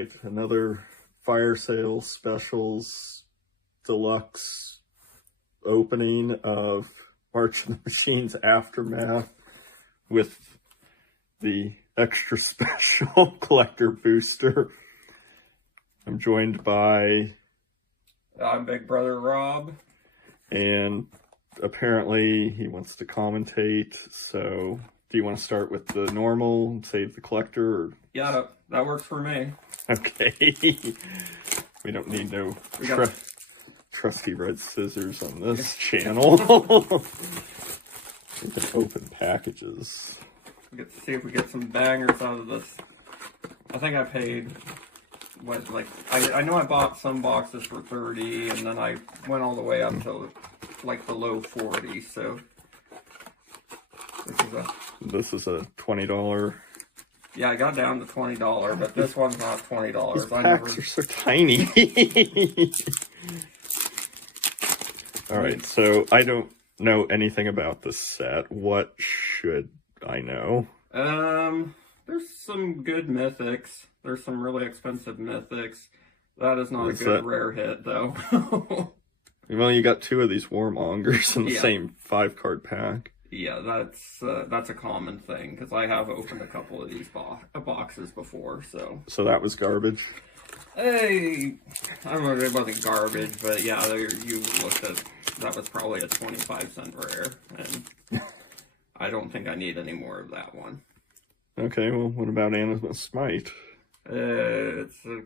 right, another Fire Sale Specials Deluxe opening of March of the Machines Aftermath with the extra special collector booster. I'm joined by... I'm Big Brother Rob. And apparently he wants to commentate, so do you want to start with the normal and save the collector? Or... Yeah, that works for me. Okay. We don't need no trusty red scissors on this channel. We can open packages. We get to see if we get some bangers out of this. I think I paid, what, like, I know I bought some boxes for 30, and then I went all the way up to, like, the low 40, so this is a $20. Yeah, I got down to $20, but this one's not $20. These packs are so tiny. Alright, so I don't know anything about this set. What should I know? There's some good mythics. There's some really expensive mythics. That is not a good rare hit, though. Well, you got two of these Warmongers in the same 5-card pack. Yeah, that's a common thing, because I have opened a couple of these boxes before, so... So that was garbage? Hey, I don't know if it wasn't garbage, but yeah, you looked at... That was probably a 25-cent rare, and I don't think I need any more of that one. Okay, well, what about Animus Smite? It's a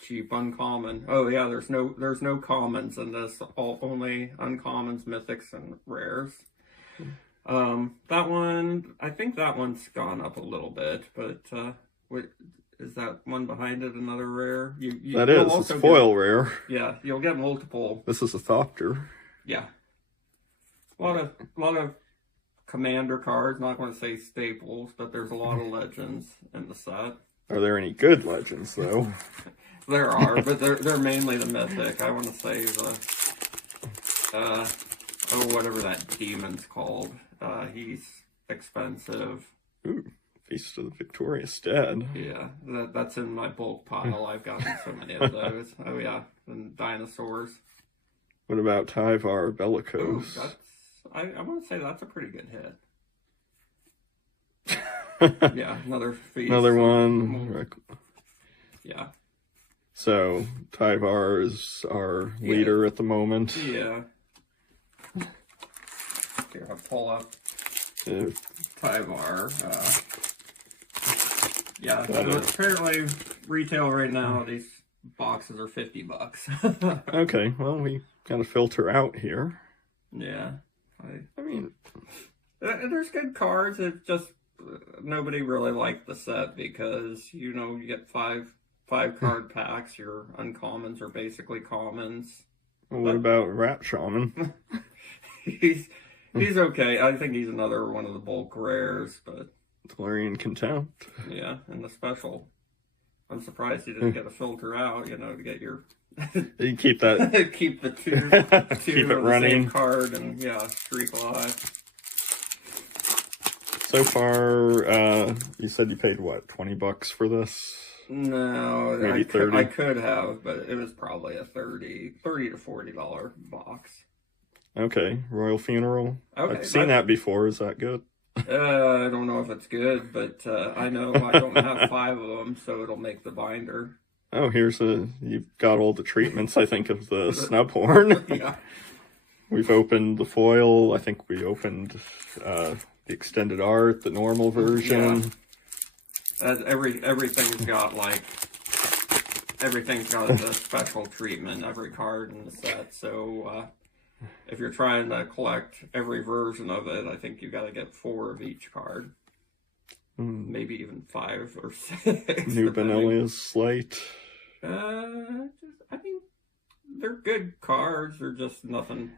cheap uncommon. Oh yeah, there's no commons in this. Only uncommons, mythics, and rares. That one, I think that one's gone up a little bit, but wait, is that one behind it another rare? That is, it's foil rare. Yeah, you'll get multiple. This is a Thopter. Yeah, a lot of commander cards. Not going to say staples, but there's a lot of legends in the set. Are there any good legends though? There are, but they're mainly the mythic. I want to say the whatever that demon's called. He's expensive. Ooh, Feast of the Victorious Dead. Yeah, that's in my bulk pile. I've gotten so many of those. Oh yeah, and dinosaurs. What about Tyvar Bellicose? Ooh, I want to say that's a pretty good hit. Yeah, another feast. Another one. Yeah. So, Tyvar is our leader at the moment. Yeah. Here, I'll pull up Tyvar. Yeah, so apparently retail right now, these boxes are $50. Okay, well, we got to filter out here. Yeah. I mean... There's good cards, it's just nobody really liked the set because, you know, you get five card packs, your uncommons are basically commons. Well, what about Rat Shaman? He's okay. I think he's another one of the bulk rares, but... Tolarian Contempt. Yeah, and the special. I'm surprised you didn't get a filter out, you know, to get your... You keep that... keep the two keep it of running. the same card and, yeah, streak alive. So far, you said you paid, what, $20 for this? No, maybe 30. I could have, but it was probably a $30 to $40 box. Okay, Royal Funeral. Okay, I've seen that before. Is that good? I don't know if it's good, but I know I don't have 5 of them, so it'll make the binder. Oh, you've got all the treatments, I think, of the Snubhorn. Yeah. We've opened the foil. I think we opened the extended art, the normal version. Yeah. Everything's got a special treatment, every card in the set, so if you're trying to collect every version of it, I think you got to get 4 of each card. Maybe even 5 or 6. New Benelius Slate. I mean, they're good cards. They're just nothing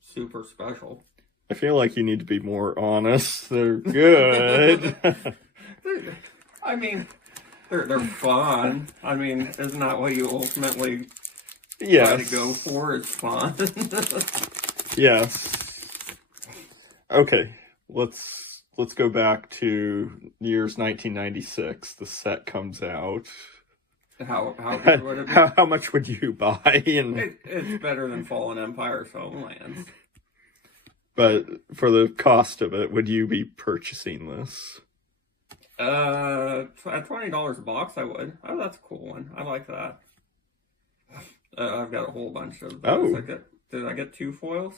super special. I feel like you need to be more honest. They're good. I mean, they're fun. I mean, isn't that what you ultimately try to go for? It's fun. Yes. Okay, let's let's go back to years 1996. The set comes out. How good would it be? How much would you buy? And It's better than Fallen Empire's Homelands. but for the cost of it, would you be purchasing this? At $20 a box, I would. Oh, that's a cool one. I like that. I've got a whole bunch of those. Oh. Did I get 2 foils?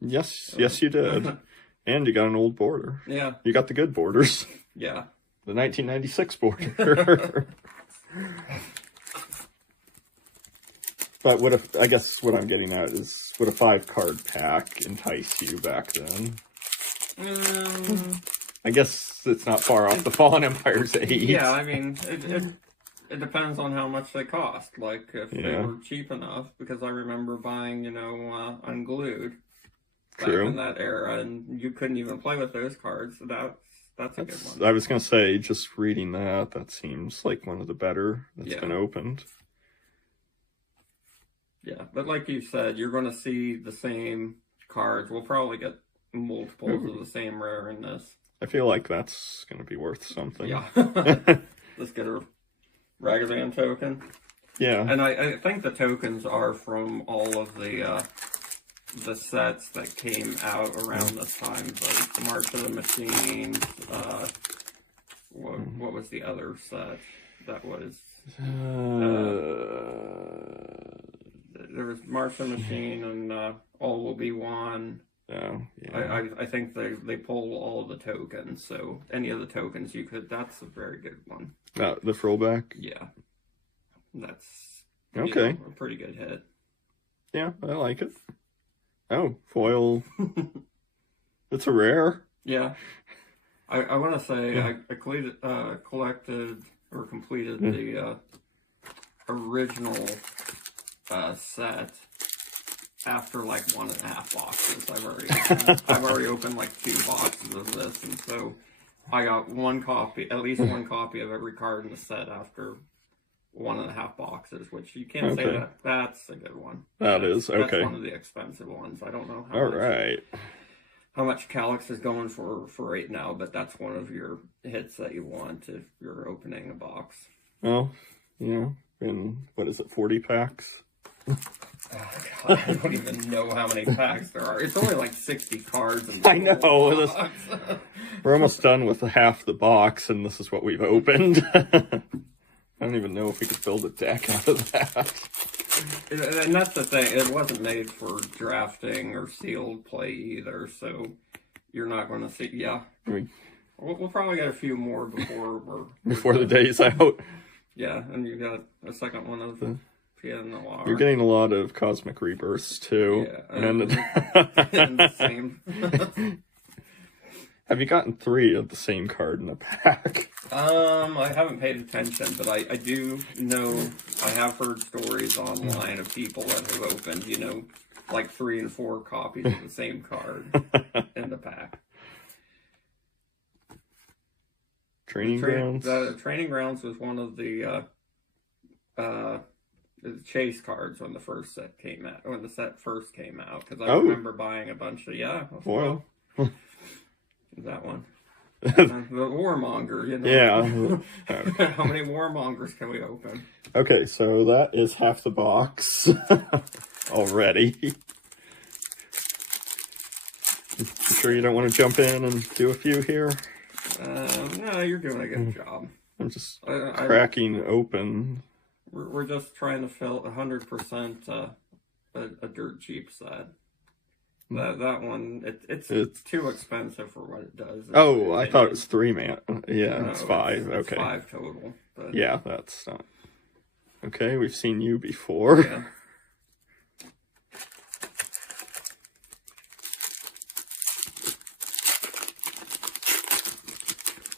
Yes, yes, you did. And you got an old border. Yeah. You got the good borders. Yeah. The 1996 border. But what if, I guess what I'm getting at is, would a 5-card pack entice you back then? I guess it's not far off the Fallen Empire's 8. Yeah, I mean, it depends on how much they cost. Like, if they were cheap enough, because I remember buying, Unglued back in that era, and you couldn't even play with those cards. So that's a good one. I was going to say, just reading that seems like one of the better that's been opened. Yeah, but like you said, you're going to see the same cards. We'll probably get multiples of the same rare in this. I feel like that's going to be worth something. Yeah. Let's get a Ragavan token. Yeah. And I think the tokens are from all of the sets that came out around this time. Like the March of the Machines. What was the other set? That was... there was March of the Machine and All Will Be One. Oh, yeah. I think they pull all of the tokens, so any of the tokens you could, that's a very good one. The throwback? Yeah. That's okay. A pretty good hit. Yeah, I like it. Oh, foil. It's a rare. Yeah. I want to say I collected or completed the original set after like 1.5 boxes. I've already opened like 2 boxes of this, and so I got at least one copy of every card in the set after 1.5 boxes, which you can't say that. That's a good one. That's okay. That's one of the expensive ones. I don't know how much Calyx is going for right now, but that's one of your hits that you want if you're opening a box. Well, yeah. And what is it, 40 packs? Oh, God, I don't even know how many packs there are. It's only like 60 cards. In the I know. We're almost done with half the box, and this is what we've opened. I don't even know if we could build a deck out of that. And that's the thing. It wasn't made for drafting or sealed play either, so you're not going to see... Yeah. We'll probably get a few more before the day's out. Yeah, and you got a second one of Pied Noir. You're getting a lot of Cosmic Rebirths, too. Yeah, and the same. Have you gotten 3 of the same card in a pack? I haven't paid attention, but I do know, I have heard stories online of people that have opened, like 3 and 4 copies of the same card in the pack. Training Grounds? The Training Grounds was one of the chase cards when the set first came out, because I remember buying a bunch of, Foil. That one. The Warmonger, Yeah. How many Warmongers can we open? Okay, so that is half the box already. You sure you don't want to jump in and do a few here? No, you're doing a good job. I'm just cracking open. We're just trying to fill 100% a dirt cheap set. That one, it's too expensive for what it does. I thought it was 3 man. Yeah, no, it's 5. It's okay. 5 total. But... Yeah, that's not... Okay, we've seen you before. Yeah.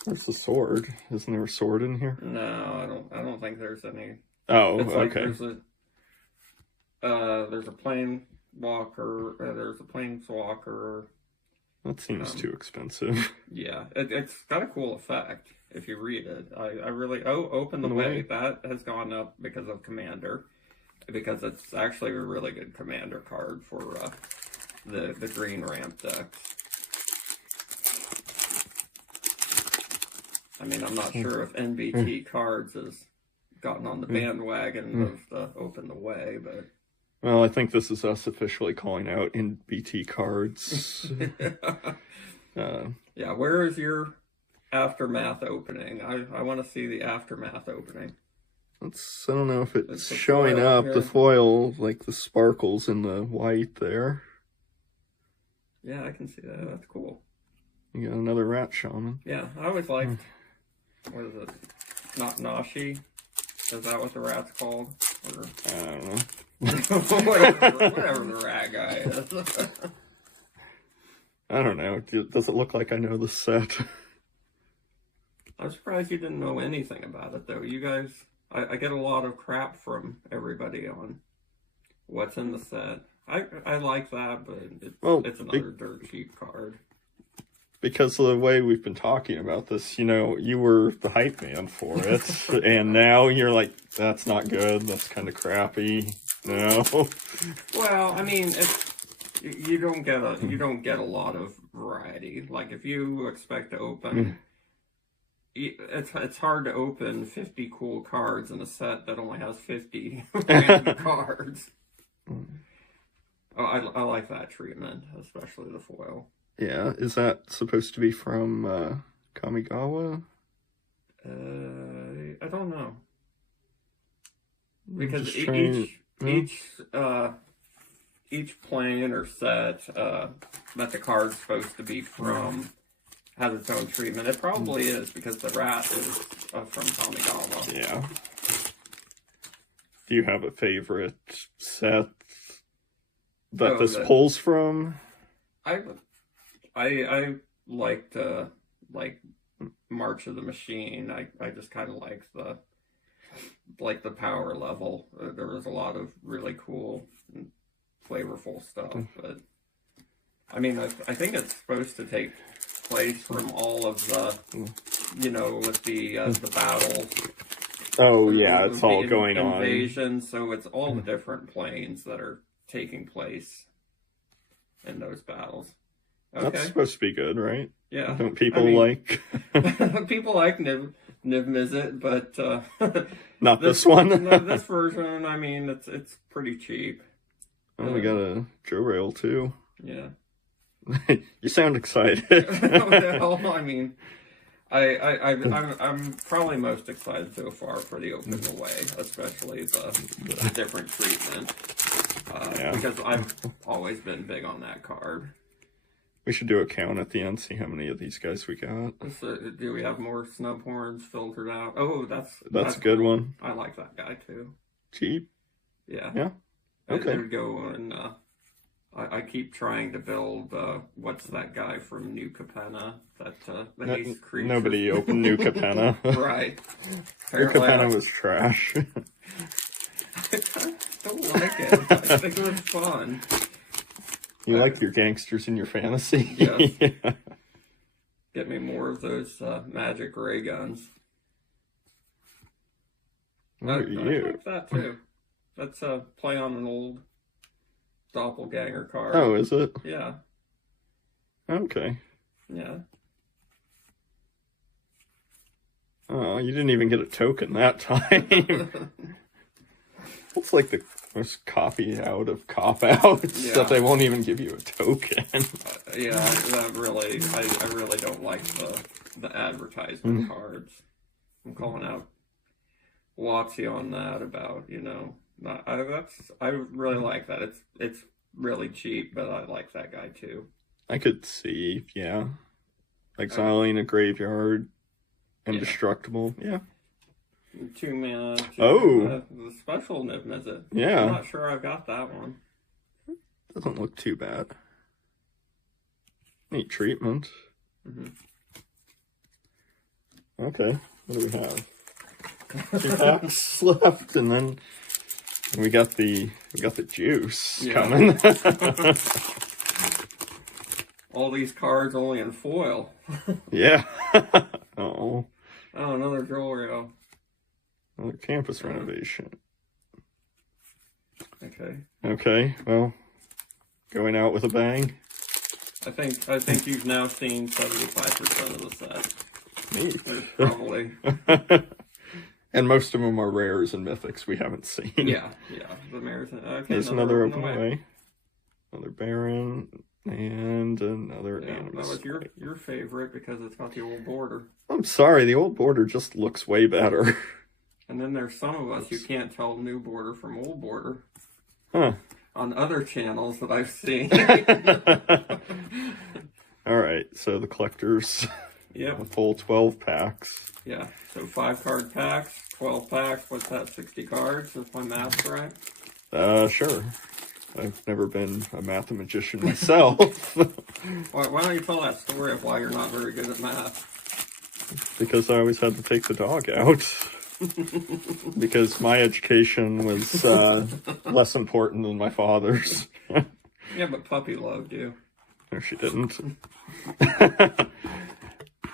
Where's the sword? Isn't there a sword in here? No, I don't think there's any. Oh, it's okay. There's a plane walker. There's a planeswalker. That seems too expensive. Yeah, it's got a cool effect if you read it. I really Open the Way. That has gone up because of Commander, because it's actually a really good Commander card for the green ramp decks. I mean, I'm not sure if NBT Cards has gotten on the bandwagon of the Open the Way, but... Well, I think this is us officially calling out NBT Cards. Yeah, where is your Aftermath opening? I want to see the Aftermath opening. I don't know if it's the showing foil up, here. the foil, like the sparkles in the white there. Yeah, I can see that. That's cool. You got another rat shaman. Yeah, I always liked, what is it? Not Nashi? Is that what the rat's called? Or... I don't know. whatever the rat guy is. I don't know. Does it look like I know the set? I'm surprised you didn't know anything about it, though. You guys, I get a lot of crap from everybody on what's in the set. I like that, but it's another dirt cheap card. Because of the way we've been talking about this, you were the hype man for it, and now you're like, that's not good, that's kind of crappy. No. Well, I mean, you don't get a lot of variety. Like, if you expect to open, it's hard to open 50 cool cards in a set that only has 50 random cards. Oh, I like that treatment, especially the foil. Yeah, is that supposed to be from Kamigawa? I don't know. Because each plane or set that the card's supposed to be from has its own treatment. It probably is, because the rat is from Kamigawa. Yeah. Do you have a favorite set that this pulls from? I liked like March of the Machine. I just kind of liked the power level. There was a lot of really cool and flavorful stuff, but I mean, I think it's supposed to take place from all of the, with the battles. Oh yeah, it's all going on. Invasion, so it's all the different planes that are taking place in those battles. Okay. That's supposed to be good, right? Yeah. Don't people like... people like Niv Mizzet, but... Not this one? No, this version, I mean, it's pretty cheap. Oh, we got a Joe Rail, too. Yeah. You sound excited. Well, I mean, I'm probably most excited so far for the Open the Way, especially the different treatment. Because I've always been big on that card. We should do a count at the end, see how many of these guys we got. So, do we have more snub horns filtered out? Oh, that's a good one. I like that guy too. Cheap? Yeah. Yeah? Okay. There we go, and I keep trying to build, what's that guy from New Capenna? That he's creature. Nobody opened New Capenna. Right. New Capenna was trash. I don't like it. I think it was fun. You like your gangsters in your fantasy? Yes. Yeah. Get me more of those magic ray guns. I like that too. That's a play on an old doppelganger card. Oh, is it? Yeah. Okay. Yeah. Oh, you didn't even get a token that time. It's like the most copy out of cop-outs that they won't even give you a token. Yeah, that really, I really don't like the advertisement cards. I'm calling out Watsy on that about, I really like that. It's really cheap, but I like that guy too. I could see, yeah. Exiling a Graveyard, Indestructible, yeah. 2 mana. The special Niv Mizzet. Yeah. I'm not sure I've got that one. Doesn't look too bad. Neat treatment. Okay, what do we have? 2 packs left, and then we got the juice coming. All these cards only in foil. Yeah. Oh, another Jolrio. Another campus renovation. Okay, well, going out with a bang. I think you've now seen 75% of the set. Neat. There's probably... And most of them are rares and mythics we haven't seen. Yeah. The mares. Okay, There's another open away. Another Baron. And another Animus. That was your favorite because it's got the old border. I'm sorry, the old border just looks way better. And then there's some of us who can't tell new border from old border. Huh. On other channels that I've seen. Alright, so the collectors. Yep. A full 12 packs. Yeah, so 5-card packs, 12 packs, what's that, 60 cards, if my math's right? Sure. I've never been a mathematician myself. Why don't you tell that story of why you're not very good at math? Because I always had to take the dog out. Because my education was less important than my father's. Yeah, but Puppy loved you. No, she didn't.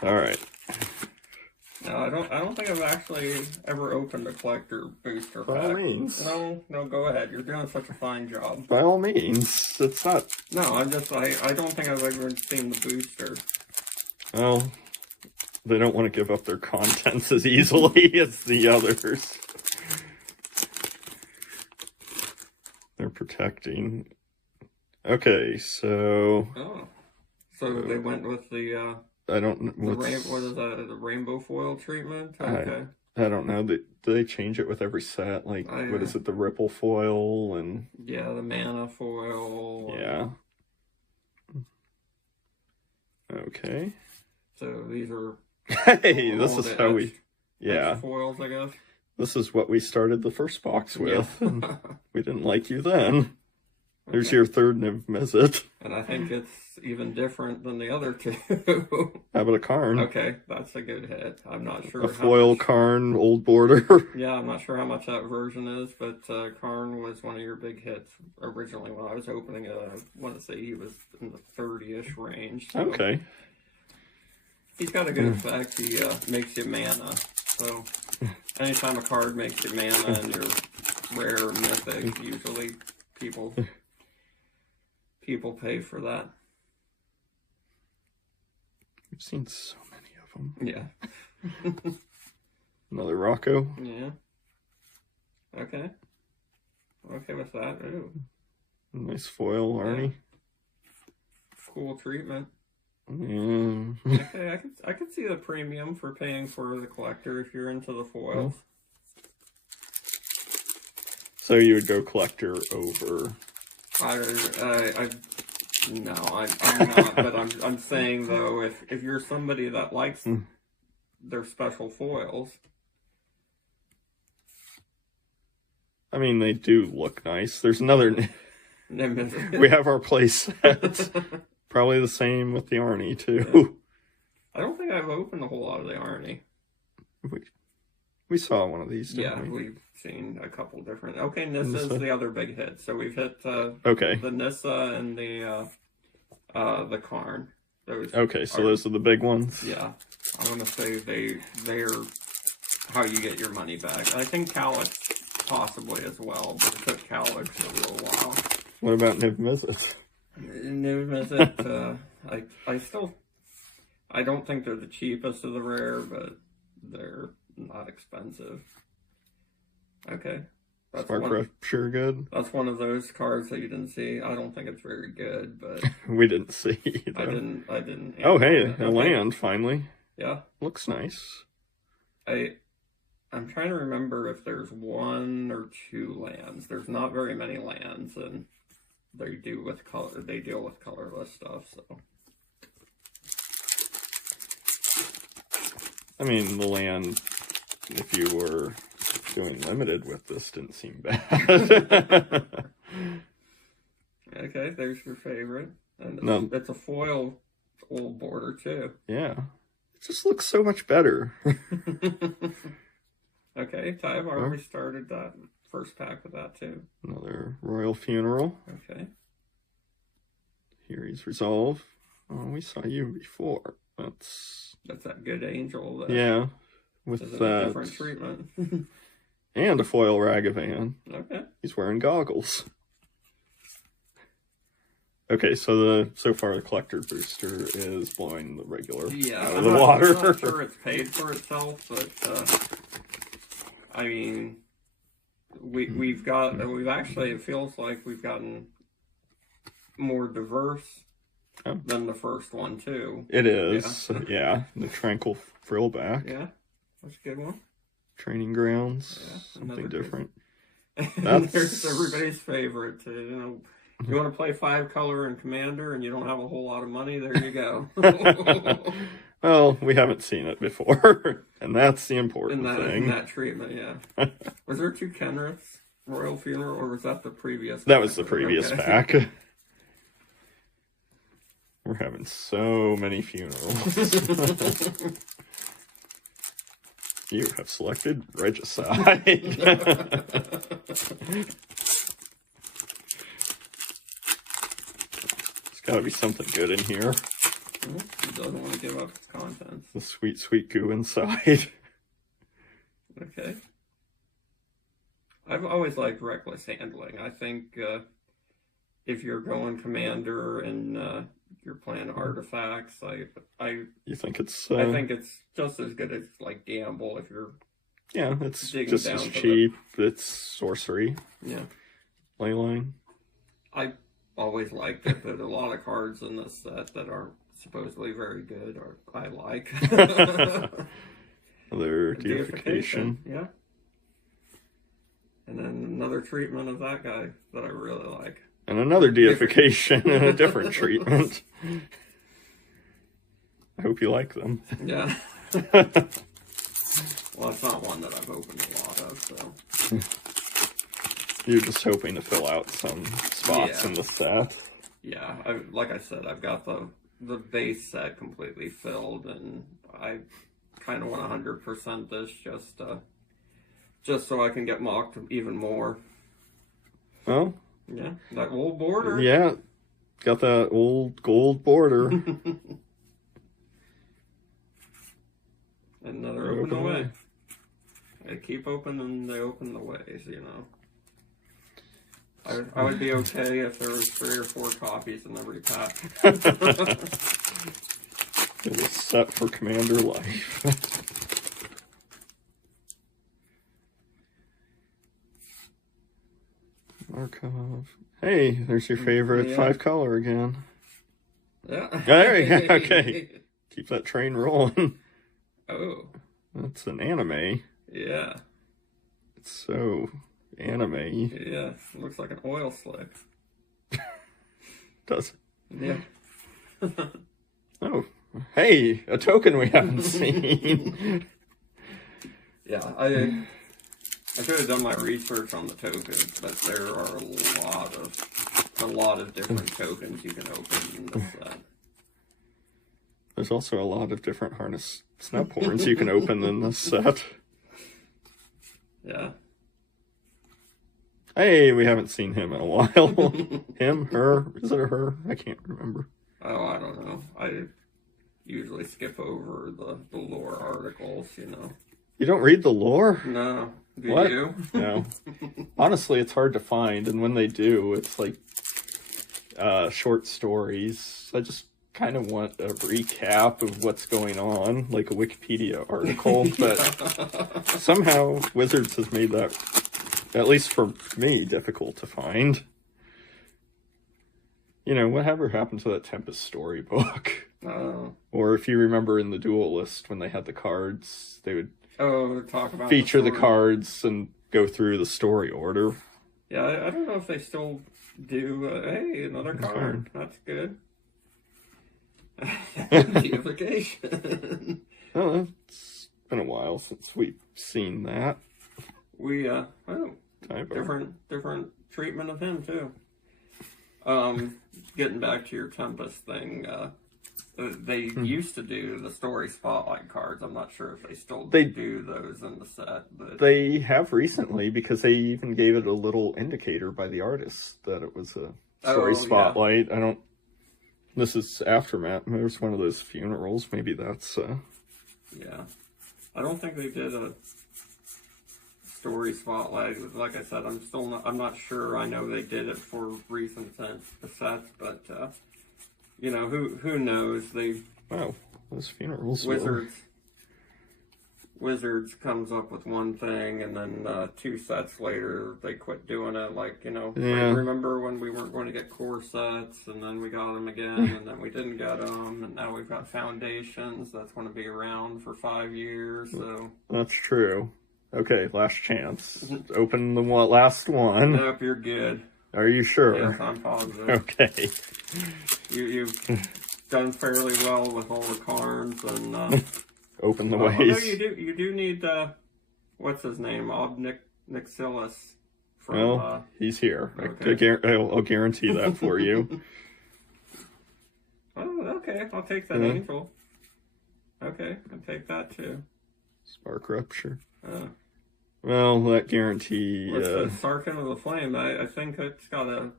All right. No, I don't think I've actually ever opened a collector booster By pack. all means. No, go ahead. You're doing such a fine job. By all means. It's not... No, I don't think I've ever seen the booster. Well, they don't want to give up their contents as easily as the others. They're protecting. Okay, so... Oh. So they went with the... I don't know. what is that? The rainbow foil treatment? Okay. I don't know. Do they change it with every set? Like, what is it? The ripple foil and... Yeah, the mana foil. Yeah. Okay. So these are... Hey, this is how we... Yeah. Foils, I guess. This is what we started the first box with. Yeah. We didn't like you then. There's your third Niv Mizzet. And I think it's even different than the other two. How about a Karn? Okay, that's a good hit. I'm not sure. A foil Karn, old border. Yeah, I'm not sure how much that version is, but Karn was one of your big hits originally when I was opening it. I want to say he was in the 30-ish range. So okay. He's got a good effect. He makes you mana. So anytime a card makes you mana and you're rare or mythic, usually people pay for that. We've seen so many of them. Yeah. Another Rocco. Yeah. Okay. Okay with that. Ooh. Nice foil, Arnie. Yeah. Cool treatment. Yeah. Okay, I could see the premium for paying for the collector if you're into the foils. So you would go collector over... No, I'm not. But I'm saying though, if you're somebody that likes their special foils, I mean, they do look nice. There's another. We have our play set. Probably the same with the Arnie too. Yeah. I don't think I've opened a whole lot of the Arnie. We saw one of these, didn't we? We've seen a couple different... Okay, Nissa is the other big hit. So we've hit the Nissa and the Karn. Those are the big ones? Yeah. I want to say they're how you get your money back. I think Calyx possibly as well, but it took Calyx a little while. What about Niv Mizzet? Niv Mizzet, I don't think they're the cheapest of the rare, but they're not expensive. Okay. Spark sure good. That's one of those cards that you didn't see. I don't think it's very good, but we didn't see. I didn't. Oh, hey, a land finally. Yeah. Looks nice. I'm trying to remember if there's 1 or 2 lands. There's not very many lands, and they deal with colorless stuff, so. I mean, the land, if you were doing limited with this, didn't seem bad. Okay, there's your favorite. And it's a foil old border, too. Yeah. It just looks so much better. Okay, Ty, I've already started that first pack with that, too. Another Royal Funeral. Okay. Here he's Resolve. Oh, we saw you before. That's that good angel. Yeah, with that different treatment. And a foil Ragavan. Okay. He's wearing goggles. Okay, so so far the collector booster is blowing the regular out of the I'm water. not sure it's paid for itself, but I mean, we've actually, it feels like we've gotten more diverse than the first one too. It is, yeah. The Tranquil Frillback. Yeah, that's a good one. Training Grounds, something different. There's everybody's favorite. You want to play 5-color and Commander and you don't have a whole lot of money, there you go. Well, we haven't seen it before, and that's the important thing. In that treatment, yeah. Was there 2 Kenriths Royal Funeral, or was that the previous? That was the previous pack. We're having so many funerals. You have selected Regicide. There's got to be something good in here. He doesn't want to give up its contents. The sweet, sweet goo inside. Okay. I've always liked Reckless Handling. I think if you're going Commander and you're playing artifacts, You think it's? I think it's just as good as like Gamble if you're. Yeah, it's just as cheap. It's sorcery. Yeah. Leyline. I always liked it, but a lot of cards in this set that aren't supposedly very good, or I like. Another deification. Yeah. And then another treatment of that guy that I really like. And another deification and a different treatment. I hope you like them. Yeah. Well, it's not one that I've opened a lot of, so. You're just hoping to fill out some spots in the set. Yeah, like I said, I've got the base set completely filled, and I kind of want 100% this just so I can get mocked even more. Well, yeah, that old border. Yeah, got that old gold border. Another open away. They keep open and they open the ways, you know. I would be okay if there was 3 or 4 copies in every pack. It was set for Commander life. Markov. Hey, there's your favorite 5-color again. Yeah. There we go. Okay. Keep that train rolling. Oh. That's an anime. Yeah. It's so anime. Yeah. It looks like an oil slick. Does it? Yeah. Oh. Hey, a token we haven't seen. Yeah, I should have done my research on the tokens, but there are a lot of different tokens you can open in this set. There's also a lot of different harness snap horns you can open in this set. Yeah. Hey, we haven't seen him in a while. Him, her, is it a her? I can't remember. Oh, I don't know. I usually skip over the lore articles, you know. You don't read the lore? No. Do what? You? No. Honestly, it's hard to find, and when they do, it's like short stories. I just kind of want a recap of what's going on, like a Wikipedia article, but somehow Wizards has made that, at least for me, difficult to find. You know, whatever happened to that Tempest storybook? Or if you remember in the Duelist, when they had the cards, they would talk about feature the cards and go through the story order. Yeah, I don't know if they still do. Hey, another card. That's good. Deification. Oh, it's been a while since we've seen that. We different treatment of him too. Getting back to your Tempest thing, they used to do the story spotlight cards. I'm not sure if they still do those in the set, but they have recently, because they even gave it a little indicator by the artist that it was a story spotlight. Yeah. This is Aftermath. There's one of those funerals. Maybe that's yeah. I don't think they did a story spotlight. Like I said, I'm not sure. I know they did it for recent sets, but you know, who knows? Wow, those funerals. Wizards comes up with one thing, and then 2 sets later they quit doing it. Like, you know, Yeah. remember when we weren't going to get core sets, and then we got them again, and then we didn't get them, and now we've got foundations that's going to be around for 5 years. So That's true. Okay, last chance. Open the last one. nope, you're good. Are you sure? Yes, I'm positive. Okay. You've done fairly well with all the cards, and Open the although ways. you do need what's his name, Nixilis from. Well, he's here. Okay. I'll guarantee that for you. Oh, okay. I'll take that angel. Okay, I'll take that too. Spark Rupture. Uh, Well, that guarantee. what's the Sarkin of the Flame? I think it's got a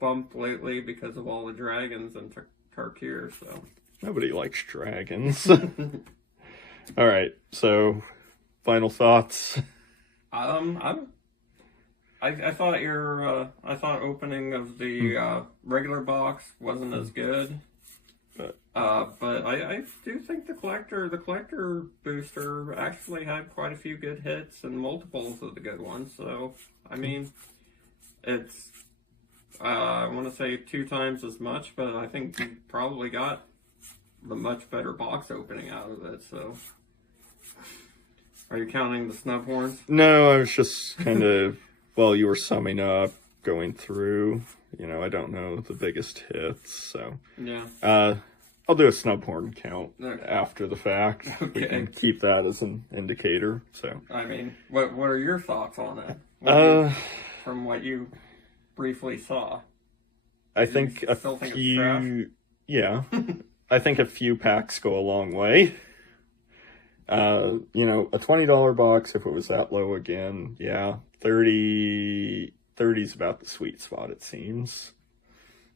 bump lately because of all the dragons in Tarkir. So Nobody likes dragons. All right. So, final thoughts. I thought I thought opening of the regular box wasn't as good. But I do think the collector booster actually had quite a few good hits and multiples of the good ones. So I mean, it's I want to say 2 times as much, but I think you probably got the much better box opening out of it. So are you counting the snub horns? No, I was just kind of, while you were summing up, going through, you know, I don't know the biggest hits, so. Yeah. I'll do a snub horn count Okay. after the fact. We Okay. can keep that as an indicator, so. I mean, what are your thoughts on it? From what you briefly saw. I think a still think it's few, yeah, I think a few packs go a long way. You know, a $20 box, if it was that low again, yeah, 30 is about the sweet spot, it seems.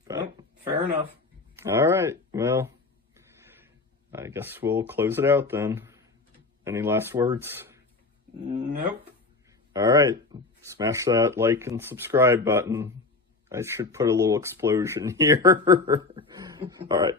But, Nope, fair enough. all right, well, I guess we'll close it out then. Any last words? Nope. All right, smash that like and subscribe button. I should put a little explosion here. All right.